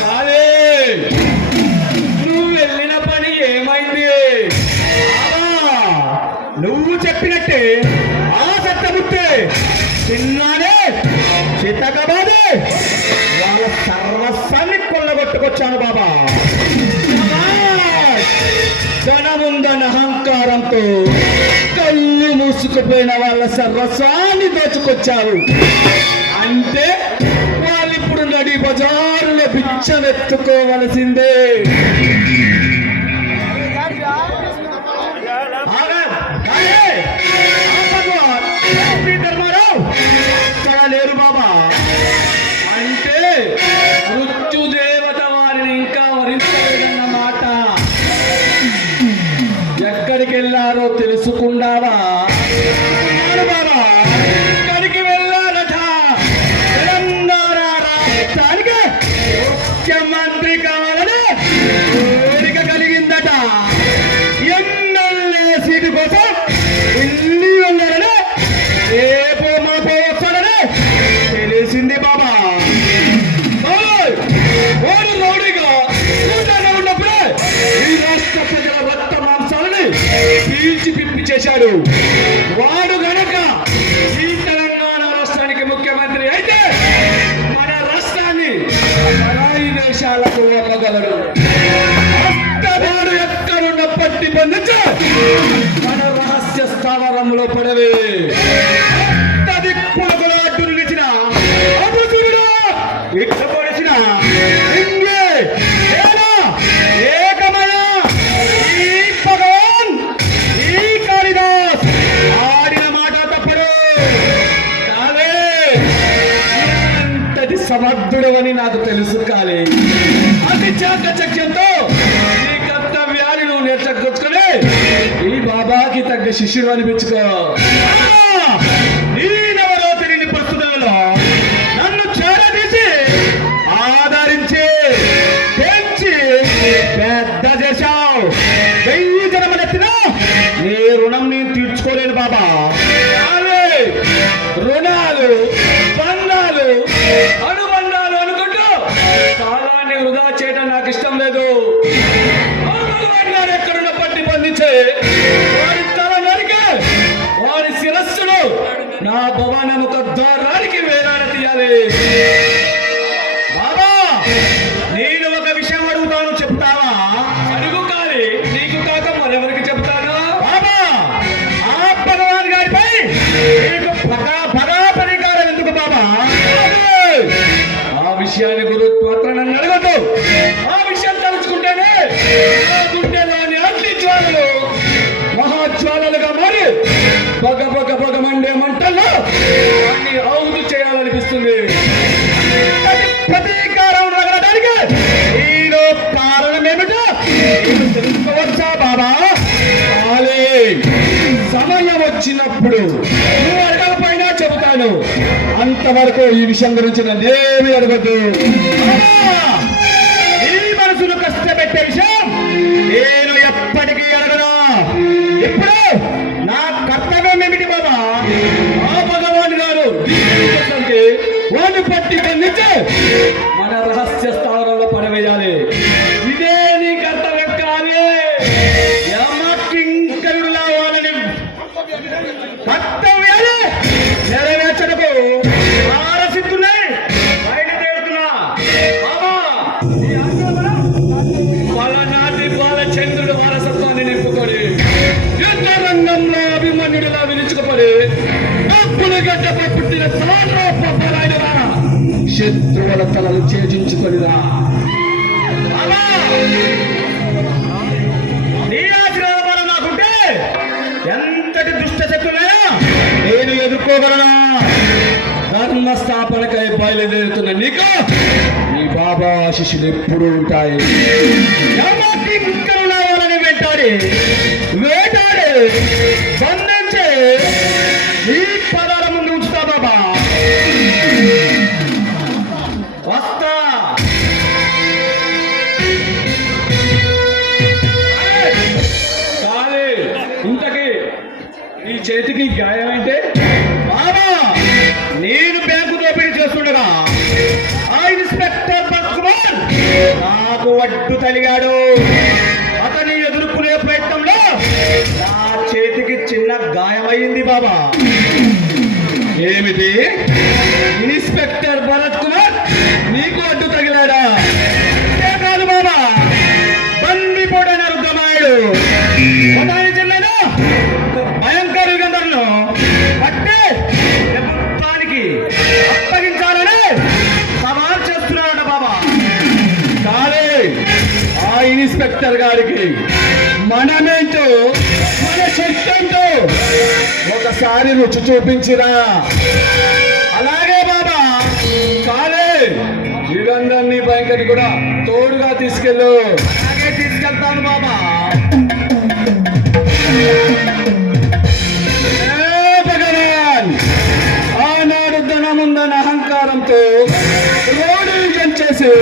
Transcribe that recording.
కాదే నువ్వు వెళ్ళిన పని ఏమైంది? నువ్వు చెప్పినట్టే ఆ సత్తముట్టే తిన్నానే చిత్తకబాదే వాళ్ళ సర్వస్వాన్ని కొల్లగొట్టుకొచ్చాను బాబా. ధనముందన్న అహంకారంతో కళ్ళు మూసుకుపోయిన వాళ్ళ సర్వస్వాన్ని దోచుకొచ్చావు. అంటే వాళ్ళిప్పుడు నడి బజారులో బిచ్చమెత్తుకోవలసిందే. లేరు బాబా. అంటే మృత్యుదేవత వారిని ఇంకా వరించలేదన్నమాట. ఎక్కడికి వెళ్ళారో తెలుసుకుండావా బాబా? ఎక్కడికి వెళ్ళారట? తెలంగాణ రాష్ట్రానికి ముఖ్యమంత్రి కావాలని కోరిక కలిగిందట. ఎమ్మెల్యే సీటు కోసం ఢిల్లీ వెళ్ళారని రేపు మాపో వస్తాడని తెలిసింది బాబా. వాడు రౌడీగా ఉన్నప్పుడే ఈ రాష్ట్ర ప్రజల రక్త మాంసాలని పీల్చి పిప్పి చేశాడు. వాడు గనక ఈ తెలంగాణ రాష్ట్రానికి ముఖ్యమంత్రి అయితే మన రాష్ట్రాన్ని పరాయి దేశాలకు అమ్మగలడు. వాడు ఎక్కడున్న పట్టి బంధించి మన రహస్య స్థావరంలో పడవే. దిక్కుల అడ్డు నిలిచిన అభిసురుడు ఇట్ల పొడిచిన ఏకమయ ఈ భగవాన్ ఈ కాళిదాస్ ఆడిన మాట తప్పడు. కాలే అంతటి సమర్థుడు అని నాకు తెలుసు. కాలే అతి చాకచక్యంతో ఈ కర్తవ్యాన్ని నువ్వు నేర్చుకొచ్చుకొని ఈ బాబాకి తగ్గ శిష్యుడు అనిపించుకో. ఈ నవరాత్రి పరిస్థితులలో నన్ను చేరదీసి ఆదరించి పెంచి పెద్ద చేశావు. 1000 జన్మలెత్తినా నీ రుణం నేను తీర్చుకోలేను బాబా. రుణాలు బంధాలు అనుబంధాలు అనుకుంటూ కాలాన్ని వృధా చేయడం నాకు ఇష్టం లేదు. గారు ఎక్కడున్న పట్టి బంధించే వారి తల నరికే వారి శిరస్సును నా భవనము ద్వారానికి వేలాడ తీయాలి. బాబా నేను ఒక విషయం అడుగుతాను, చెప్తావా? అడుగు. కానీ నీకు కాక మరెవరికి చెప్తాను బాబా? ఆ భగవాన్ గారిపై నీకు పరికారం ఎందుకు బాబా? ఆ విషయాన్ని గురుత్వాత్ర నన్ను అడగదు. ఆ విషయం తలుచుకుంటేనే గుండెలోని అగ్ని జ్వాలలు మహాజ్వాలలుగా మారి పగ మండే మంటల్లో అన్ని ఆవులు చేయాలనిపిస్తుంది. ప్రతీకారం రగలడానికి ఈలో కారణం ఏమిటో తెలుసుకోవచ్చా బాబా? సమయం వచ్చినప్పుడు నువ్వు అడగకపోయినా చెబుతాను. అంతవరకు ఈ విషయం గురించి నన్నేమి అడగద్దు. ఈ మనసును కష్టపెట్టే విషయం నేను ఎప్పటికీ అడగను. ఇప్పుడు నా కర్తవ్యం ఏమిటి బాబా? ఆ భగవాన్ గారు వాడిని పట్టి బంధించి మన రహస్య స్థావరంలో పడవేయాలి. ఇదే నీ కర్తవ్యం. కానీ యమకింకరుడులా వాళ్ళని కర్తవ్యాలు నెరవేర్చడకు ఆరసిస్తున్నాయి. బయలుదేరుతున్నా బాబా. పలనాటి బాలచంద్రుడు వారసత్వాన్ని నింపుకొని యుద్ధ రంగంలో అభిమన్యుడిలా విరుచుకుపడి అప్పులుగడ్డపై పుట్టిన తారాయనరా శత్రువుల తలలు ఛేదించుకొనిరా. నీ ఆశీర్వాదం నాకుంటే ఎంతటి దుష్ట శక్తులైనా నేను ఎదుర్కోగలనా? ధర్మస్థాపనకై బయలుదేరుతున్న నీకు నీ బాబా శిష్యులు ఎప్పుడూ ఉంటాయి. వాళ్ళని వెంటాడి బంధించి ఈ పదాల ముందు ఉంచుతా బాబా. వస్తా. కాదు ఇంతకి ఈ చేతికి గాయం అంటే బాబా అడ్డు తలిగాడు. అతని ఎదుర్కొనే ప్రయత్నంలో నా చేతికి చిన్న గాయమైంది బాబా. ఏమిటి? ఇన్స్పెక్టర్ భరత్ కుమార్ నీకు అడ్డు తగిలాడా? అంతే కాదు బాబా, బందిపోడైన రుద్రమాయుడు మొదటి జిల్లాలో భయంకర యుగంధర్ను పట్టి ప్రభుత్వానికి అప్పగించాలని సవాల్ చేస్తున్నాడు బాబా. కాదే, ఆ ఇన్స్పెక్టర్ గారికి మనమేంటో మన శక్తంతో ఒకసారి రుచి చూపించిరా. అలాగే బాబా. కాదే, యుగంధర్ని భయంకరి కూడా తోడుగా తీసుకెళ్ళు. అలాగే తీసుకెళ్తాను బాబా. ఏ భగవాన్, ఆనాడు ధనముందన అహంకారంతో రోడ్డు చేసి